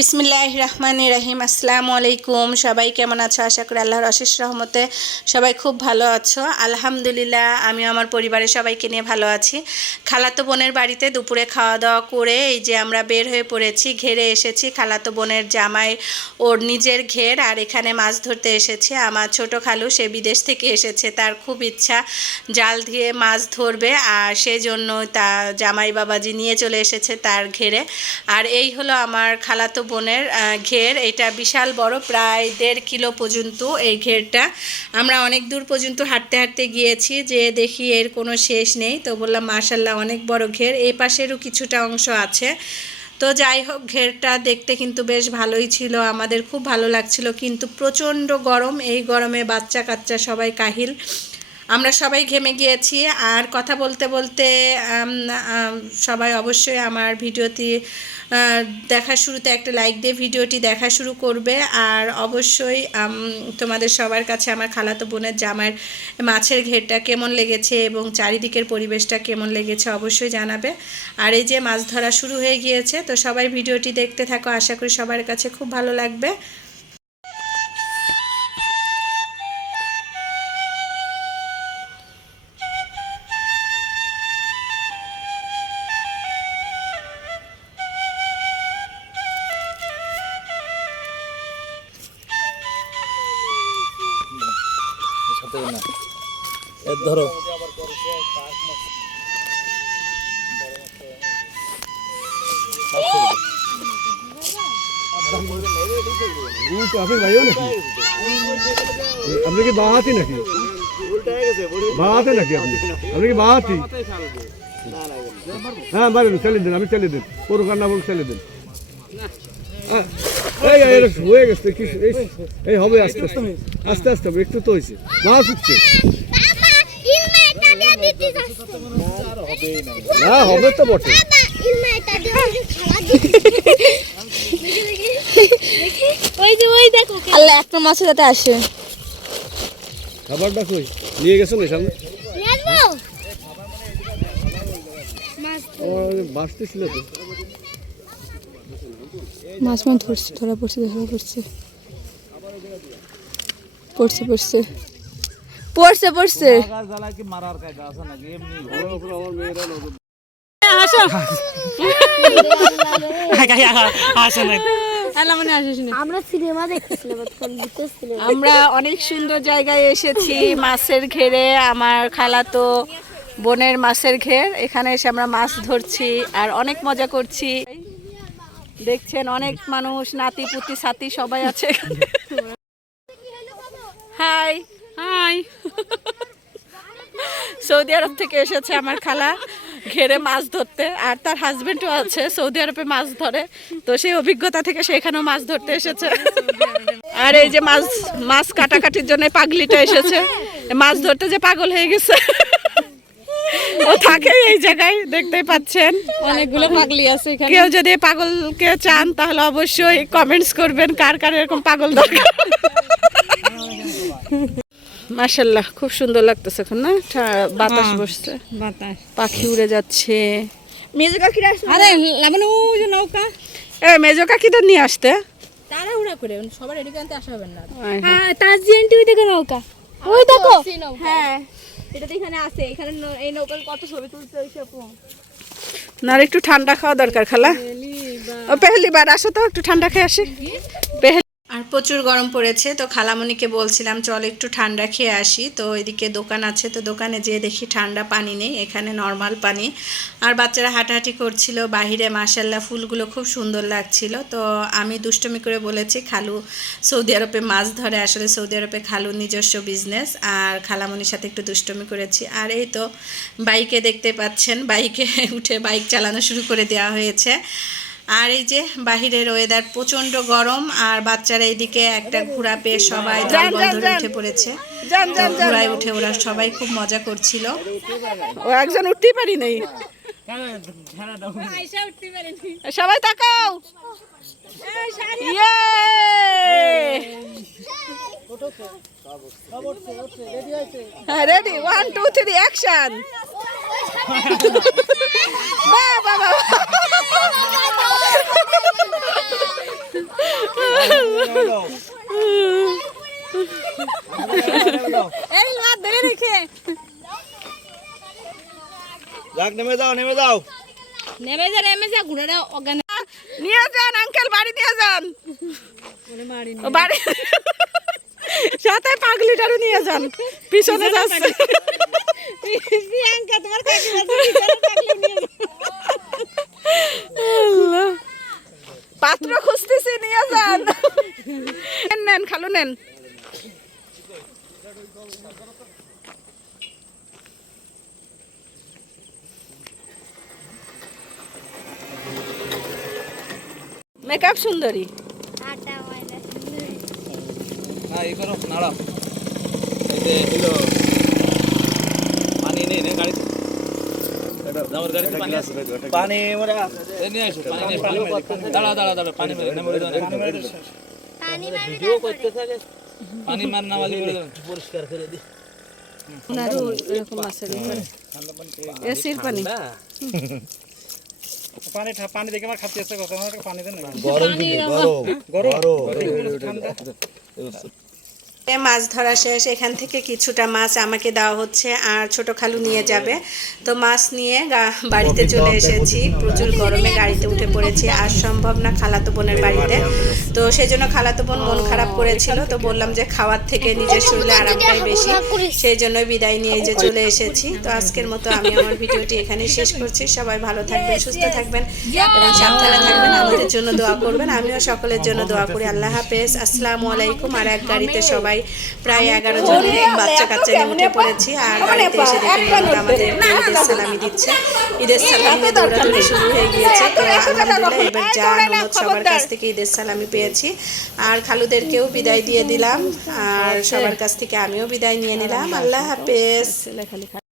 বিসমিল্লাহ রহমান রাহিম। আসসালামু আলাইকুম। সবাই কেমন আছো? আশা করি আল্লাহর অশেষ রহমতে সবাই খুব ভালো আছো। আলহামদুলিল্লাহ আমি আমার পরিবারের সবাইকে নিয়ে ভালো আছি। খালাতো বোনের বাড়িতে দুপুরে খাওয়া দাওয়া করে এই যে আমরা বের হয়ে পড়েছি, ঘেরে এসেছি। খালাতো বোনের জামাই ওর নিজের ঘের আর এখানে মাছ ধরতে এসেছে। আমার ছোট খালু, সে বিদেশ থেকে এসেছে। তার খুব ইচ্ছা জাল দিয়ে মাছ ধরবে আর সেজন্য তা জামাই বাবাজি নিয়ে চলে এসেছে তার ঘেরে। আর এই হলো আমার খালাতো বোনের ঘের। এটা বিশাল বড়, প্রায় দেড় কিলো পর্যন্ত এই ঘেরটা। আমরা অনেক দূর পর্যন্ত হাঁটতে হাঁটতে গিয়েছি, যে দেখি এর কোনো শেষ নেই। তো বললাম মার্শাল্লাহ অনেক বড় ঘের। এই পাশেরও কিছুটা অংশ আছে। তো যাই হোক, ঘেরটা দেখতে কিন্তু বেশ ভালোই ছিল। আমাদের খুব ভালো লাগছিল, কিন্তু প্রচণ্ড গরম। এই গরমে বাচ্চা কাচ্চা সবাই কাহিল। আমরা সবাই ঘেমে গিয়েছি। আর কথা বলতে বলতে সবাই অবশ্যই আমার ভিডিওটি দেখা শুরুতে একটা লাইক দিয়ে ভিডিওটি দেখা শুরু করবে। আর অবশ্যই তোমাদের সবার কাছে আমার খালাতো বোনের জামার মাছের ঘেরটা কেমন লেগেছে এবং চারিদিকের পরিবেশটা কেমন লেগেছে অবশ্যই জানাবে। আর এই যে মাছ ধরা শুরু হয়ে গিয়েছে, তো সবাই ভিডিওটি দেখতে থাকো। আশা করি সবার কাছে খুব ভালো লাগবে। সাথে না এর ধরো আপনি ভাইও নাকি আপনি কি বাহাতি নাকি বাহাতে নাকি আপনি আপনি কি বাহাতি হ্যাঁ বাড়ি চালিয়ে দেন আমি চালিয়ে দেন পুরো কান্না বলে চালিয়ে দেন হ্যাঁ, এই এটা হয়ে গেছে কি এই- হবে আস্তে আস্তে আস্তে আস্তে হবে একটু তো হয়েছে। মাছ উঠছে যাচ্ছে না হবে তো বটে। ওই যে ওই দেখো আল্লাহ একটা মাছ যাতে আসে। খাবারটা কই? নিয়ে গেছো না সামনে? নিয়ে আসব? আমার বাঁচতেছিল তো। মাছ মানে ধরছে ধরা পড়ছে ধরা পড়ছে। পড়ছে পড়ছে। পড়ছে পড়ছে। জ্বালা কি মারার কায়দা আছে নাকি এমনি আমরা সিনেমা। দেখতেছিলাম আমরা অনেক সুন্দর জায়গায় এসেছি মাছের ঘেরে আমার খালাতো বনের মাছের ঘের। এখানে এসে আমরা মাছ ধরছি আর অনেক মজা করছি। দেখছেন অনেক মানুষ নাতি পুতি সাথী সবাই আছে হাই হাই সৌদি আরব থেকে এসেছে আমার খালা ঘেরে মাছ ধরতে। আর তার হাজবেন্ডও আছে সৌদি আরবে মাছ ধরে। তো সেই অভিজ্ঞতা থেকে সেখানেও মাছ ধরতে এসেছে। আর এই যে মাছ মাছ কাটাকাটির জন্য পাগলিটা এসেছে। মাছ ধরতে যে পাগল হয়ে গেছে। ও থাকে এই জায়গায় দেখতেই পাচ্ছেন। অনেকগুলো পাগলি আছে এখানে। কেউ যদি পাগলকে চান তাহলে অবশ্যই কমেন্টস করবেন কার কার এরকম পাগল দরকার। মাশাল্লাহ খুব সুন্দর লাগতেছে এখন না? বাতাস বসছে। বাতাস। পাখি উড়ে যাচ্ছে। মেজো কাকিরা আরে ওই যে নৌকা। এ মেজো কাকিদের নিয়ে আসতে। তাড়াহুড়া করে সবার এদিকে আনতে আসা হবে না। হ্যাঁ। তার জিএনটি ওই দেখো নৌকা। ওই দেখো। হ্যাঁ। এটা তো এখানে আছে। এখানে এই নৌকার কত ছবি তুলছে ওই সব না একটু ঠান্ডা খাওয়া দরকার খালা। ও পেহলি বার আসো তো একটু ঠান্ডা খেয়ে আসি। প্রচুর গরম পড়েছে, তো খালামণিকে বলছিলাম, চল একটু ঠান্ডা খেয়ে আসি। তো এদিকে দোকান আছে, তো দোকানে যেয়ে দেখি ঠান্ডা পানি নেই, এখানে নর্মাল পানি। আর বাচ্চারা হাঁটাহাঁটি করছিল, বাহিরে মাসাল্লাহ ফুলগুলো খুব সুন্দর লাগছিল। তো আমি দুষ্টমি করে বলেছি, খালু সৌদি আরবে মাছ ধরে, আসলে সৌদি আরবে খালু নিজস্ব বিজনেস আর খালামণির সাথে একটু দুষ্টমি করেছি। আর এই তো বাইকে দেখতে পাচ্ছেন, বাইকে উঠে বাইক চালানো শুরু করে দেওয়া হয়েছে। আর এই যে বাহিরের ওয়েদার প্রচণ্ড গরম আর বাচ্চারা এদিকে একটা ঘোড়া পেয়ে সবাই দলবল ধরে উঠে পড়েছে। ঘোড়ায় উঠে ওরা সবাই খুব মজা করছিল। ও একজন উঠতেই পারি নাই। সবাই তাকাও। ইয়ে। Ready one two three action যাক নেমে যাও নেমে যাও। নেমে যা নেমে যা ঘুরে অজ্ঞান। নিয়ে যান আঙ্কেল বাড়ি নিয়ে যান। ও বাড়ি সাথে পাগলিটারও নিয়ে যান। পিছনে যাচ্ছে। প্রিয়াঙ্কা তোমার। পাত্র খুঁজতেছি নিয়ে যান। নেন খালু নেন। মেকআপ সুন্দরী। আটা ময়দা না এই করো নাড়া এই যে হলো পানি নেই নে গাড়িতে। পানি আছে। পানি মরে এই নিয়ে আসো পানি নিয়ে পানি দাঁড়া দাঁড়া দাঁড়া পানি মেরে না মরে দাও পানি মার না মালি পরিষ্কার করে দি এরকম আছে। এসির পানি। পানি ঠা- পানি দেখে আমার খাচ্ছে করছে আমার পানি দেন গরম গরম। গরম। মাছ ধরা শেষ এখান থেকে কিছুটা মাছ আমাকে দেওয়া হচ্ছে আর ছোট খালু নিয়ে যাবে। তো মাছ নিয়ে বাড়িতে চলে এসেছি। প্রচুর গরমে গাড়িতে উঠে পড়েছি। আর সম্ভব না খালাতো বোনের বাড়িতে। তো সেই জন্য খালাতো বোন মন খারাপ করেছিল। তো বললাম যে খাওয়ার থেকে নিজের শরীরে আরামটাই বেশি। সেই জন্য বিদায় নিয়ে যে চলে এসেছি। তো আজকের মতো আমি আমার ভিডিওটি এখানেই শেষ করছি। সবাই ভালো থাকবেন সুস্থ থাকবেন এবং সাবধানে থাকবেন। আমাদের জন্য দোয়া করবেন। আমিও সকলের জন্য দোয়া করি। আল্লাহ হাফেজ। আসসালামু আলাইকুম। আর এক গাড়িতে সবাই প্রায় এগারো জন বাচ্চা কাচ্চা নিয়ে উঠে পড়েছি। আর গাড়িতে এসে দেখি আমাদের ঈদের সালামি দিচ্ছে। ঈদের সালামি দৌড়াদৌড়ি শুরু হয়ে গিয়েছে। তো আলহামদুলিল্লাহ এবার যা ননদ সবার কাছ থেকে ঈদের সালামি পেয়েছি। আর খালুদেরকেও বিদায় দিয়ে দিলাম। আর সবার কাছ থেকে আমিও বিদায় নিয়ে নিলাম। আল্লাহ হাফেজ।